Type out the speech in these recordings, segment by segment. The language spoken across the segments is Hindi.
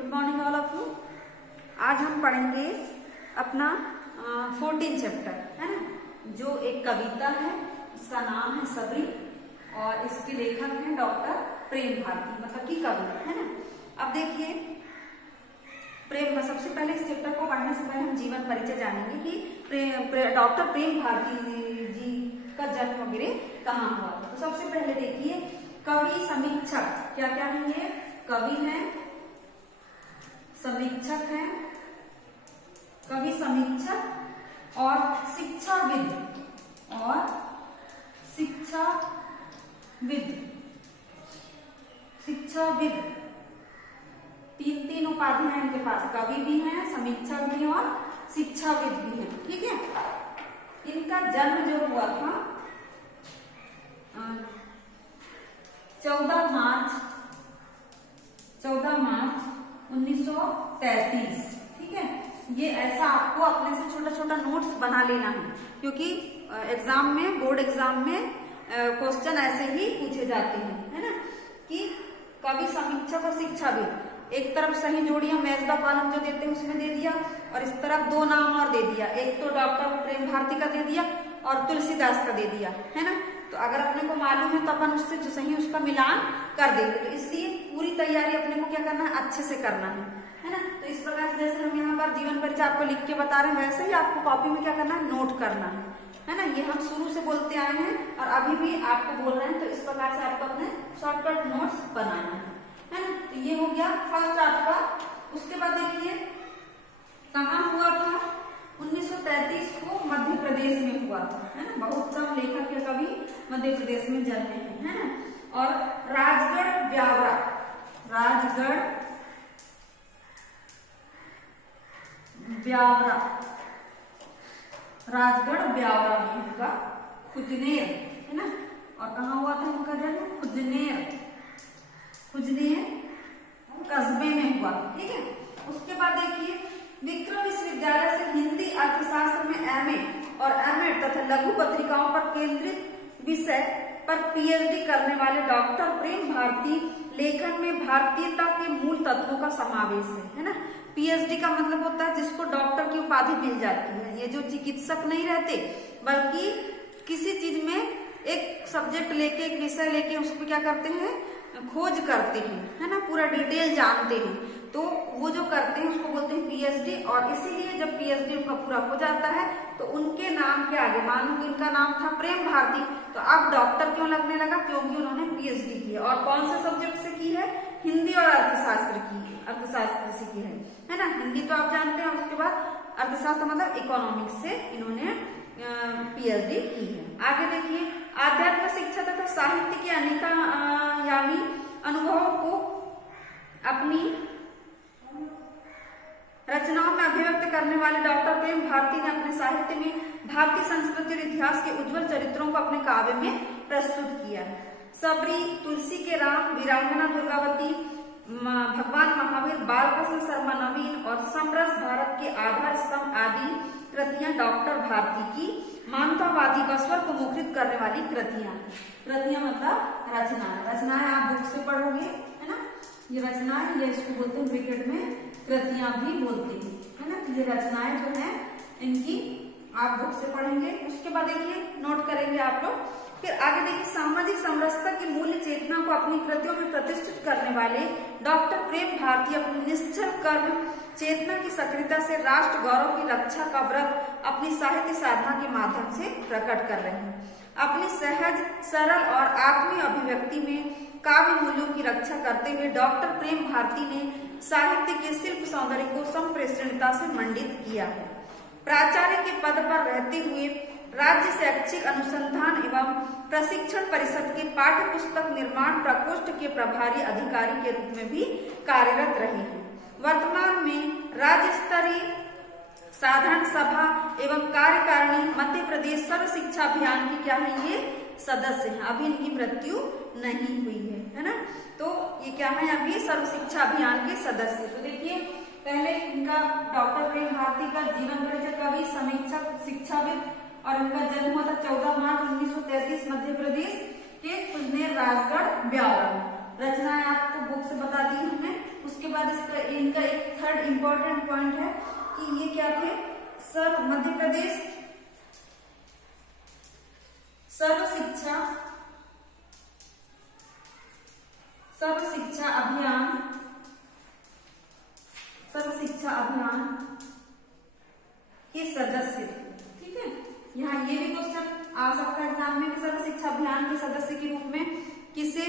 Good morning all of you. आज हम पढ़ेंगे अपना 14 चैप्टर है ना, जो एक कविता है, इसका नाम है सबरी और इसके लेखक हैं डॉक्टर प्रेम भारती, मतलब की कवि है ना। अब देखिए प्रेम, सबसे पहले इस चैप्टर को पढ़ने से पहले हम जीवन परिचय जानेंगे कि डॉक्टर प्रेम भारती जी का जन्म वगैरह कहाँ हुआ था। तो सबसे पहले देखिए कवि समीक्षक क्या क्या है, ये कवि हैं, समीक्षक हैं, कवि समीक्षक और शिक्षाविद तीन उपाधि हैं इनके पास, कवि भी हैं, समीक्षक भी और शिक्षाविद भी हैं। ठीक है, इनका जन्म जो हुआ था 14 मार्च 1933। ठीक है, ये ऐसा आपको अपने से छोटा छोटा नोट्स बना लेना है, क्योंकि एग्जाम में, बोर्ड एग्जाम में क्वेश्चन ऐसे ही पूछे जाते हैं, है ना, कि कवि समीक्षक और शिक्षाविद, एक तरफ सही जोड़ियां मैच द कॉलम जो देते हैं उसमें दे दिया, और इस तरफ दो नाम और दे दिया, एक तो डॉक्टर प्रेम भारती का दे दिया और तुलसीदास का दे दिया, है ना। तो अगर अपने को मालूम है तो अपन उससे जो सही उसका मिलान कर देंगे। तो इसलिए पूरी तैयारी अपने को क्या करना है, अच्छे से करना है ना। तो इस प्रकार से जैसे हम यहाँ पर जीवन परिचय आपको लिख के बता रहे हैं, वैसे ही आपको कॉपी में क्या करना है, नोट करना है ना। ये हम शुरू से बोलते आए हैं और अभी भी आपको बोल रहे हैं, तो इस प्रकार से आपको अपने शॉर्टकट नोट्स बनाना है ना। तो ये हो गया फर्स्ट आपका। उसके बाद देखिए कहाँ हुआ था, 1933 को मध्य प्रदेश में हुआ था, है ना। बहुत कम लेखक या कवि मध्य प्रदेश में जन्मे हैं, है ना। और राजगढ़ ब्यावरा में उनका खुजनेर, है ना। और कहाँ हुआ था उनका जन्म, खुजनेर कस्बे में हुआ। ठीक है, उसके बाद देखिए विक्रम विश्वविद्यालय से हिंदी अर्थशास्त्र में एमए और एमएड तथा लघु पत्रिकाओं पर केंद्रित विषय पर पीएचडी करने वाले डॉक्टर प्रेम भारती लेखन में भारतीयता के मूल तत्वों का समावेश है ना। पीएचडी का मतलब होता है जिसको डॉक्टर की उपाधि मिल जाती है। ये जो चिकित्सक नहीं रहते, बल्कि किसी चीज में एक सब्जेक्ट लेके, एक विषय लेके उसको क्या करते हैं, खोज करते हैं, है ना, पूरा डिटेल जानते हैं, तो वो जो करते हैं उसको बोलते हैं पीएचडी। और इसीलिए जब पीएचडी उनका पूरा हो जाता है तो उनके नाम के आगे, मानो कि इनका नाम था प्रेम भारती, तो अब डॉक्टर क्यों लगने लगा, क्योंकि उन्होंने पीएचडी की है। और कौन से सब्जेक्ट से की है, हिंदी और अर्थशास्त्र से की है ना। हिंदी तो आप जानते हैं, उसके बाद अर्थशास्त्र मतलब इकोनॉमिक्स से इन्होंने पीएचडी की है। आगे देखिए आध्यात्म शिक्षा तथा साहित्य के अनेकायामी अनुभवों को अपनी रचनाओं में अभिव्यक्त करने वाले डॉक्टर प्रेम भारती ने अपने साहित्य में भारतीय संस्कृति और इतिहास के उज्जवल चरित्रों को अपने काव्य में प्रस्तुत किया है। सबरी, तुलसी के राम, वीरांगना दुर्गावती, भगवान महावीर, बालकृष्ण शर्मा नवीन और समरस भारत के आधार स्तंभ आदि कृतियां डॉक्टर भारती की मानवतावादी व स्वर को मुखरित करने वाली कृतियां मतलब रचनाएं आप बुक से पढ़ोगे, है ना। ये रचनाएं, ये इसको बोलते हैं क्रिकेट में कृतियां भी बोलते हैं, है ना। ये रचनाएं जो है इनकी आप बुक से पढ़ेंगे। उसके बाद देखिए नोट करेंगे आप लोग। फिर आगे देखिए सामाजिक समरसता की मूल्य चेतना को अपनी कृतियों में प्रतिष्ठित करने वाले डॉक्टर प्रेम भारती अपनी निश्चल कर्म चेतना की सक्रियता से राष्ट्र गौरव की रक्षा का व्रत अपनी साहित्य साधना के माध्यम से प्रकट कर रहे हैं। अपनी सहज, सरल और आत्मीय अभिव्यक्ति में काव्य मूल्यों की रक्षा करते हुए डॉक्टर प्रेम भारती ने साहित्य के शिल्प सौंदर्य को संप्रेषणीयता से मंडित किया है। प्राचार्य के पद पर रहते हुए राज्य शैक्षिक अनुसंधान एवं प्रशिक्षण परिषद के पाठ्य पुस्तक निर्माण प्रकोष्ठ के प्रभारी अधिकारी के रूप में भी कार्यरत रहे हैं। वर्तमान में राज्य स्तरीय साधारण सभा एवं कार्यकारिणी मध्य प्रदेश सर्व शिक्षा अभियान की क्या है, ये सदस्य हैं। अभी इनकी मृत्यु नहीं हुई है ना। तो ये क्या है, अभी सर्व शिक्षा अभियान के सदस्य। तो देखिए पहले इनका डॉक्टर प्रेम भारती का जीवन परिचय, कवि, समीक्षक, शिक्षाविद, और इनका जन्म हुआ था 14 मार्च 1933 मध्य प्रदेश के खुजनेर राजगढ़ ब्यावरा में। रचनाएं आपको बुक से बता दी हमने। उसके बाद इनका एक थर्ड इंपॉर्टेंट पॉइंट है कि ये क्या थे, मध्य प्रदेश सर्व शिक्षा अभियान के सदस्य। ठीक है, यहाँ ये भी क्वेश्चन आ सकता है एग्जाम में कि सर्व शिक्षा अभियान के सदस्य के रूप में किसे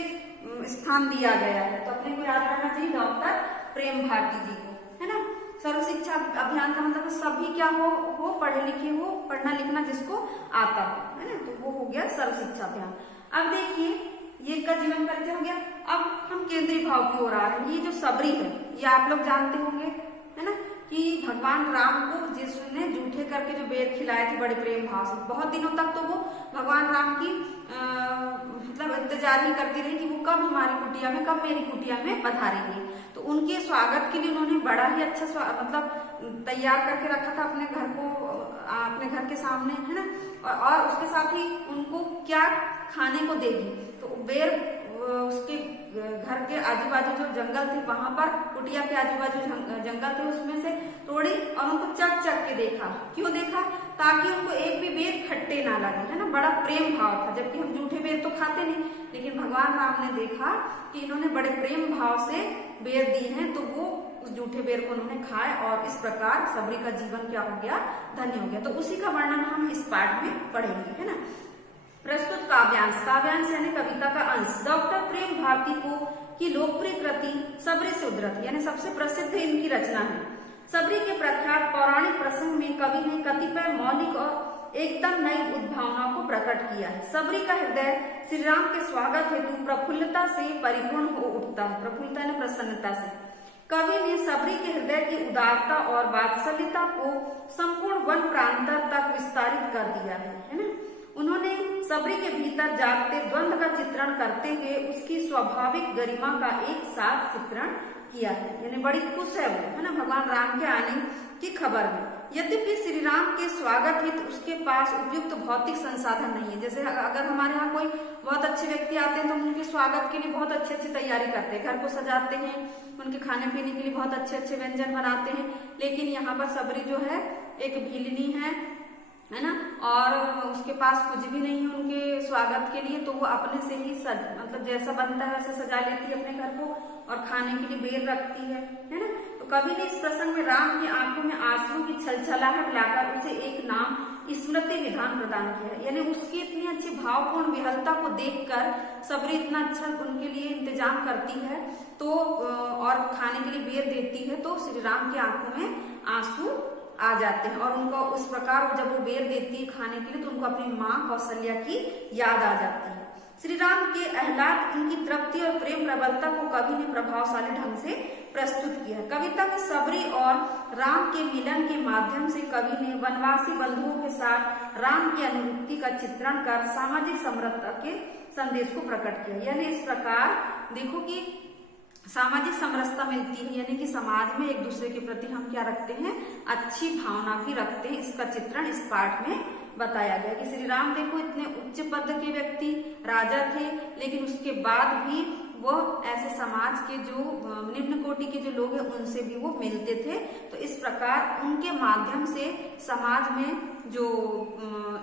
स्थान दिया गया है, तो अपने को याद रखना चाहिए डॉक्टर प्रेम भारती जी को, है ना। सर्व शिक्षा अभियान का मतलब सभी क्या हो पढ़े लिखे हो, पढ़ना लिखना जिसको आता हो, है ना, तो वो हो गया सर्व शिक्षा अभियान। अब देखिए ये का जीवन परिचय हो गया। अब हम केंद्रीय भाव की ओर आ रहे हैं। ये जो सबरी है ये आप लोग जानते होंगे, है ना, कि भगवान राम को जिसने जूठे करके जो बेर खिलाए थे बड़े प्रेम भाव से, बहुत दिनों तक तो वो भगवान राम की मतलब इंतजार ही करती रही कि वो कब हमारी कुटिया में, कब मेरी कुटिया में पधारेंगे। तो उनके स्वागत के लिए उन्होंने बड़ा ही अच्छा मतलब तैयार करके रखा था अपने घर को, अपने घर के सामने, है ना, और उसके साथ ही उनको क्या खाने को देगी, तो बेर उसके घर के आजू बाजू जो जंगल थे वहां पर, कुटिया के आजू बाजू जंगल थे, उसमें से तोड़ी और उनको चक चक के देखा। क्यों देखा? ताकि उनको एक भी बेर खट्टे ना लगे, है ना, बड़ा प्रेम भाव था। जबकि हम जूठे बेर तो खाते नहीं, लेकिन भगवान राम ने देखा कि इन्होंने बड़े प्रेम भाव से बेर दी है, तो वो उस जूठे बेर को उन्होंने खाए और इस प्रकार सबरी का जीवन क्या हो गया, धन्य हो गया। तो उसी का वर्णन हम इस पाठ में पढ़ेंगे, है ना। प्रस्तुत काव्यांश, काव्यांश यानी कविता का अंश डॉक्टर प्रेम भारती को की लोकप्रिय कृति सबरी से उद्धृत, यानी सबसे प्रसिद्ध इनकी रचना है। सबरी के प्रख्यात पौराणिक प्रसंग में कवि ने कतिपय मौलिक और एकदम नई उद्भावनाओं को प्रकट किया है। सबरी का हृदय श्री राम के स्वागत हेतु प्रफुल्लता से परिपूर्ण हो उठता है, प्रफुल्लता यानी प्रसन्नता से। कवि ने सबरी के हृदय की उदारता और वात्सल्यता को संपूर्ण वन प्रांतर तक विस्तारित कर दिया है ना। उन्होंने सबरी के भीतर जागते द्वंद्व का चित्रण करते हुए उसकी स्वाभाविक गरिमा का एक साथ चित्रण किया है, यानी बड़ी खुश है वो, है ना, भगवान राम के आने की खबर में। यद्यपि श्री राम के स्वागत हित उसके पास उपयुक्त भौतिक संसाधन नहीं है। जैसे अगर हमारे यहाँ कोई बहुत अच्छे व्यक्ति आते हैं तो हम उनके स्वागत के लिए बहुत अच्छी अच्छी तैयारी करते हैं, घर को सजाते हैं, उनके खाने पीने के लिए बहुत अच्छे अच्छे व्यंजन बनाते हैं। लेकिन यहाँ पर सबरी जो है एक भीलनी है ना, और उसके पास कुछ भी नहीं है उनके स्वागत के लिए, तो वो अपने से ही मतलब जैसा बनता है वैसे सजा लेती है अपने घर को और खाने के लिए बेर रखती है ना। तो कवि ने इस प्रसंग में राम की आंखों में आंसुओं की छलछलाहट लाकर उसे एक नाम स्मृति विधान प्रदान किया है, यानी उसकी इतनी अच्छी भावपूर्ण विहलता को देखकर सबरी इतना अच्छा उनके लिए इंतजाम करती है तो और खाने के लिए बेर देती है, तो श्री राम की आंखों में आंसू आ जाते हैं और उनको उस प्रकार जब वो बेर देती है खाने के लिए तो उनको अपनी माँ कौशल्या की याद आ जाती है। श्री राम के आह्लाद, इनकी तृप्ति और प्रेम प्रबलता को कवि ने प्रभावशाली ढंग से प्रस्तुत किया है। कविता में सबरी और राम के मिलन के माध्यम से कवि ने वनवासी बंधुओं के साथ राम की अनुवृत्ति का चित्रण कर सामाजिक समरसता के संदेश को प्रकट किया। यानी इस प्रकार देखो कि सामाजिक समरसता मिलती है, यानी कि समाज में एक दूसरे के प्रति हम क्या रखते हैं, अच्छी भावना भी रखते हैं। इसका चित्रण इस पाठ में बताया गया कि श्री राम देखो इतने उच्च पद के व्यक्ति राजा थे, लेकिन उसके बाद भी वो ऐसे समाज के जो निम्न कोटि के जो लोग हैं उनसे भी वो मिलते थे। तो इस प्रकार उनके माध्यम से समाज में जो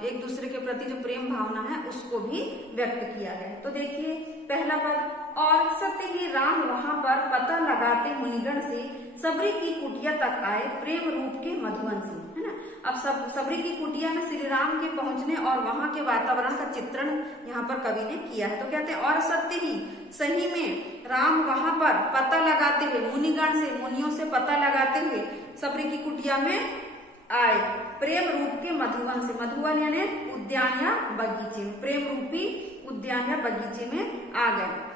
एक दूसरे के प्रति जो प्रेम भावना है उसको भी व्यक्त किया है। तो देखिए पहला पद, और सत्य ही राम वहां पर पता लगाते मुनिगण से सबरी की कुटिया तक आए प्रेम रूप के मधुवन से, है ना। अब सबरी की कुटिया में श्री राम के पहुंचने और वहां के वातावरण का चित्रण यहाँ पर कवि ने किया है। तो कहते हैं और सत्य ही सही में राम वहां पर पता लगाते हुए मुनिगण से, मुनियों से पता लगाते हुए सबरी की कुटिया में आए प्रेम रूप के मधुवन से। मधुवन यानी उद्यान या बगीचे में, प्रेम रूपी उद्यान या बगीचे में आ गए,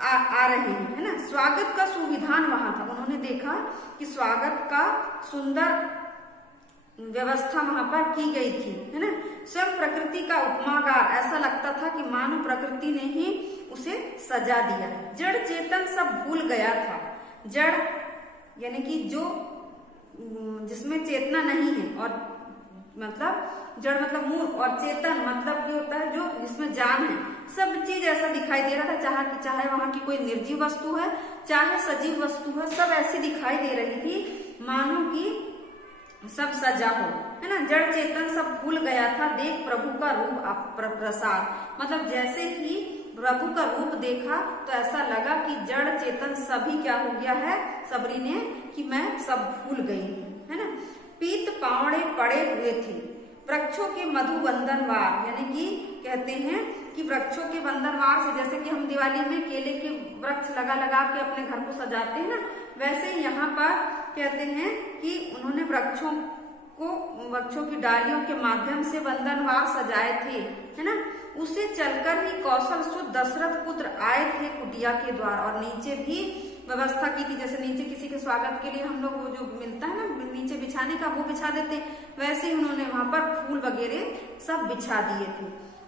आ रहे हैं, है ना। स्वागत का सुविधान वहां था, उन्होंने देखा कि स्वागत का सुंदर व्यवस्था वहां पर की गई थी, है ना। स्वयं प्रकृति का उपमागार, ऐसा लगता था कि मानव प्रकृति ने ही उसे सजा दिया है। जड़ चेतन सब भूल गया था। जड़ यानी कि जो जिसमें चेतना नहीं है और मतलब जड़ मतलब मूर्ख, और चेतन मतलब ये होता है जो जिसमें जान है। सब चीज ऐसा दिखाई दे रहा था, चाहे वहां की कोई निर्जीव वस्तु है चाहे सजीव वस्तु है, सब ऐसी दिखाई दे रही थी मानो कि सब सजा हो, है ना। जड़ चेतन सब भूल गया था, देख प्रभु का रूप प्रसाद, मतलब जैसे ही प्रभु का रूप देखा तो ऐसा लगा कि जड़ चेतन सभी क्या हो गया है सबरी ने, कि मैं सब भूल गई हूँ, है ना। पीत पावड़े पड़े हुए थे, वृक्षों के मधु वंदनवार, यानी कि कहते हैं कि वृक्षों के वंदनवार से, जैसे कि हम दिवाली में केले के वृक्ष लगा लगा के अपने घर को सजाते हैं ना, वैसे यहाँ पर कहते हैं कि उन्होंने वृक्षों की डालियों के माध्यम से वंदनवार सजाए थे, है ना। उसे चलकर ही कौशल सुत दशरथ पुत्र आए थे कुटिया के द्वार, और नीचे भी व्यवस्था की थी, जैसे नीचे किसी के स्वागत के लिए हम लोग वो जो मिलता है ना नीचे बिछाने का, वो बिछा देते, वैसे ही उन्होंने वहां पर फूल वगैरह सब बिछा दिए थे।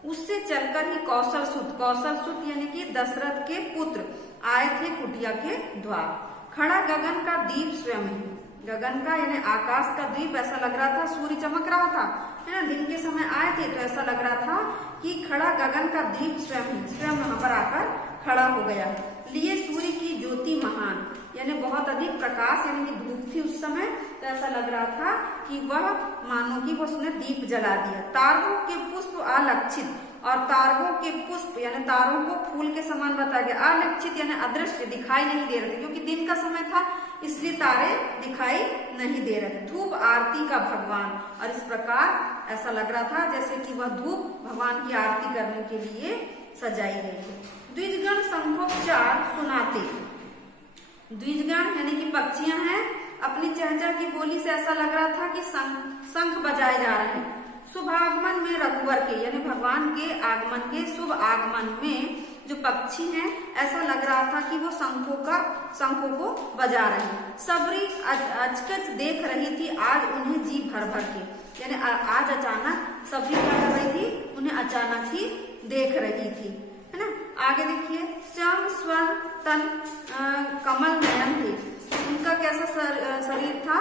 उससे चलकर ही कौशल सुत यानी कि दशरथ के पुत्र आए थे कुटिया के द्वार। खड़ा गगन का दीप स्वयं, गगन का यानी आकाश का दीप, ऐसा लग रहा था सूर्य चमक रहा था, है ना। दिन के समय आए थे तो ऐसा लग रहा था कि खड़ा गगन का दीप स्वयं वहां पर आकर खड़ा हो गया। लिए सूर्य की ज्योति महान, यानी बहुत अधिक प्रकाश, यानी कि धूप थी उस समय, तो ऐसा लग रहा था कि वह मानो कि उसने दीप जला दिया। तारों के पुष्प अलक्षित, और तारों के पुष्प यानी तारों को फूल के समान बताया गया। अलक्षित यानी अदृश्य, दिखाई नहीं दे रहे थे, क्योंकि दिन का समय था इसलिए तारे दिखाई नहीं दे रहे थे। धूप आरती का भगवान, और इस प्रकार ऐसा लग रहा था जैसे कि वह धूप भगवान की आरती करने के लिए सजाई गई है। द्विजगण शंखोपचार सुनाते, द्विजगण यानी कि पक्षियां हैं, अपनी चहचह की बोली से ऐसा लग रहा था कि शंख बजाए जा रहे हैं। शुभ आगमन में रघुवर के, यानी भगवान के आगमन के शुभ आगमन में जो पक्षी हैं, ऐसा लग रहा था कि वो शंखों को बजा रहे हैं। सबरी अचकच देख रही थी आज उन्हें जी भर भर के, यानी आज अचानक सबरी क्या कर रही थी, उन्हें अचानक ही देख रही थी, है ना। आगे देखिए, श्याम स्वर्ण तन कमल नयन थे, उनका कैसा शरीर था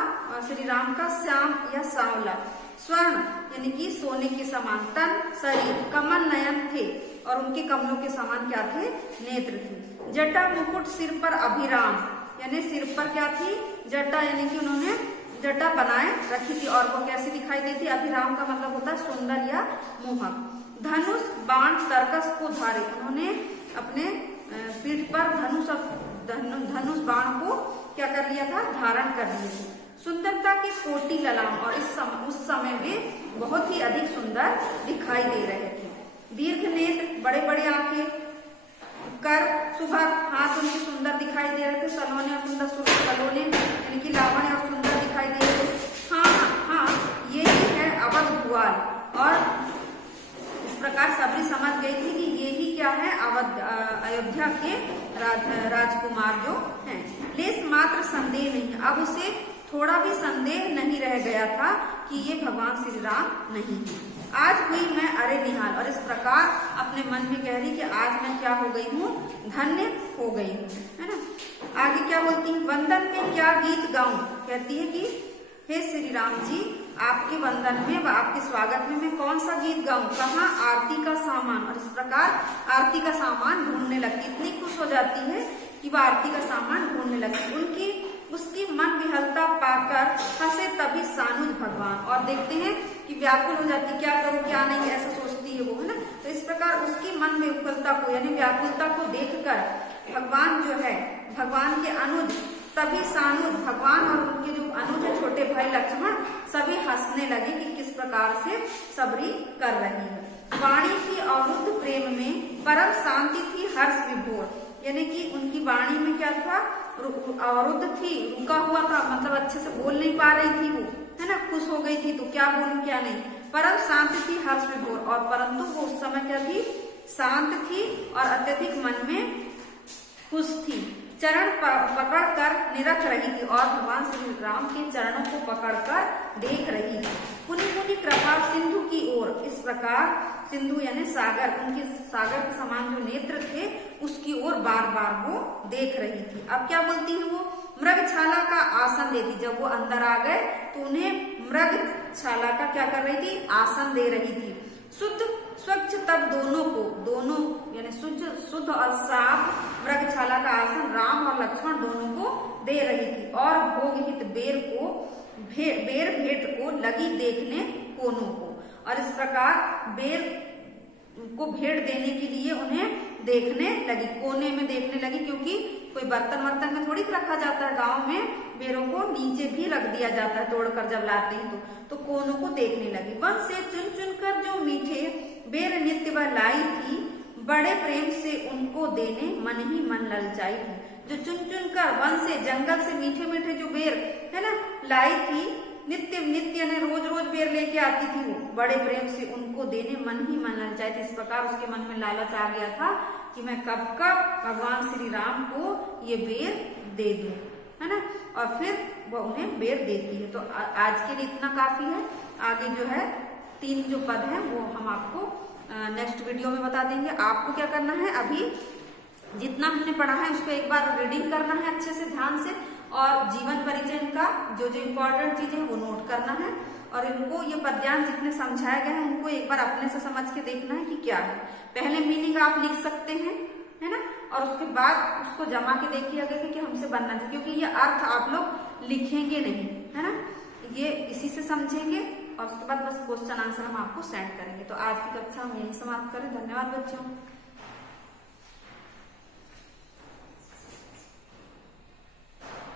श्री राम का, श्याम या सांवला, स्वर्ण यानी कि सोने के समान, तन शरीर, कमल नयन थे, और उनके कमलों के समान क्या थे, नेत्र थे। जटा मुकुट सिर पर अभिराम, यानी सिर पर क्या थी, जटा, यानी कि उन्होंने जटा बनाए रखी थी, और वो कैसी दिखाई देती, अभिराम का मतलब होता है सुंदर या मोहक। धनुष बाण तरकस को धारे, उन्होंने अपने पीठ पर धनुष बाण को क्या कर लिया था, धारण कर लिए थे। सुंदरता के कोटि ललाम, और उस समय वे बहुत ही अधिक सुंदर दिखाई दे रहे थे। दीर्घ नेत्र, बड़े बड़े आंखें, कर सुभग, हाथ उनके सुंदर दिखाई दे रहे थे। सलोने और सुंदर, सलोने यानी कि लावण्य और सुंदर दिखाई दे रहे थे। हाँ, ये है अवध भुआल, और इस प्रकार सबरी समझ गई थी कि ये ही क्या है, अयोध्या के राजकुमार जो हैं। लेस मात्र संदेह नहीं, अब उसे थोड़ा भी संदेह नहीं रह गया था कि ये भगवान श्री राम नहीं है। आज हुई मैं अरे निहाल, और इस प्रकार अपने मन में कह रही कि आज मैं क्या हो गई हूँ, धन्य हो गई हूँ, है ना। आगे क्या बोलती है, वंदन में क्या गीत गाऊं, कहती है कि हे श्री राम जी, आपके वंदन में, आपके स्वागत में मैं कौन सा गीत गाऊं, कहाँ आरती का सामान, और इस प्रकार आरती का सामान ढूंढने लगती, इतनी खुश हो जाती है कि वह आरती का सामान ढूंढने लगती। उसकी मन विहलता पाकर हंसे तभी सानुज भगवान, और देखते हैं कि व्याकुल हो जाती, क्या करूं क्या नहीं, ऐसा सोचती है वो, है ना। तो इस प्रकार उसकी मन विफलता को यानी व्याकुलता को देखकर भगवान जो है, भगवान के अनुज, तभी सानुज भगवान और उनके जो अनुज है छोटे भाई लक्ष्मण, सभी हंसने लगे कि किस प्रकार से सबरी कर रही है। वाणी की अवरुद्ध प्रेम में परम शांति थी हर्ष विभोर, यानी कि उनकी वाणी में क्या था, अवरुद्ध थी, रुका हुआ था, मतलब अच्छे से बोल नहीं पा रही थी वो, है ना। खुश हो गई थी तो क्या बोलूं क्या नहीं। परम शांत थी हर्ष विभोर, और परंतु वो उस समय क्या थी, शांत थी और अत्यधिक मन में खुश थी। चरण पकड़ कर निरख रही थी, और भगवान श्री राम के चरणों को पकड़कर देख रही थी। पुनि पुनि कृपा सिंधु की ओर, इस प्रकार सिंधु यानी सागर, उनके सागर के समान जो नेत्र थे उसकी ओर बार बार वो देख रही थी। अब क्या बोलती है वो, मृगछाला का आसन देती, जब वो अंदर आ गए तो उन्हें मृगशाला का क्या कर रही थी, आसन दे रही थी। शुद्ध स्वच्छ तब दोनों यानी शुद्ध और साफ मृगशाला का आसन राम और लक्ष्मण दोनों को दे रही थी। और भोग हित बेर भेंट को लगी देखने कोनों को। और इस प्रकार बेर को भेंट देने के लिए उन्हें देखने लगी, कोने में देखने लगी, क्योंकि कोई बर्तन में थोड़ी रखा जाता है, गांव में बेरों को नीचे भी रख दिया जाता है तोड़कर जब लाते हैं तो कोनों को देखने लगी। वन से चुन चुन कर जो मीठे बेर नित्य वह लाई थी, बड़े प्रेम से उनको देने मन ही मन ललचाई थी। जो चुन चुन कर वन से जंगल से मीठे मीठे जो बेर है ना लाई थी, नित्य ने रोज बेर लेके आती थी, वो बड़े प्रेम से उनको देने मन ही मन ललचाई थी। इस प्रकार उसके मन में लालच आ गया था कि मैं कब भगवान श्री राम को ये बेर दे दूं, है ना। और फिर वह उन्हें बेर देती है। तो आज के लिए इतना काफी है। आगे जो है 3 जो पद है वो हम आपको नेक्स्ट वीडियो में बता देंगे। आपको क्या करना है, अभी जितना हमने पढ़ा है उसको एक बार रीडिंग करना है अच्छे से ध्यान से, और जीवन परिचय का जो इम्पोर्टेंट चीजें है वो नोट करना है। और इनको ये पद्यांश जितने समझाए गए हैं उनको एक बार अपने से समझ के देखना है कि क्या है। पहले मीनिंग आप लिख सकते हैं, है ना, और उसके बाद उसको जमा के देखिएगा कि हमसे बनना चाहिए, क्योंकि ये अर्थ आप लोग लिखेंगे नहीं, है ना, ये इसी से समझेंगे और उसके बाद बस क्वेश्चन आंसर हम आपको सेंड करेंगे। तो आज की कक्षा हम यही समाप्त करें। धन्यवाद बच्चों।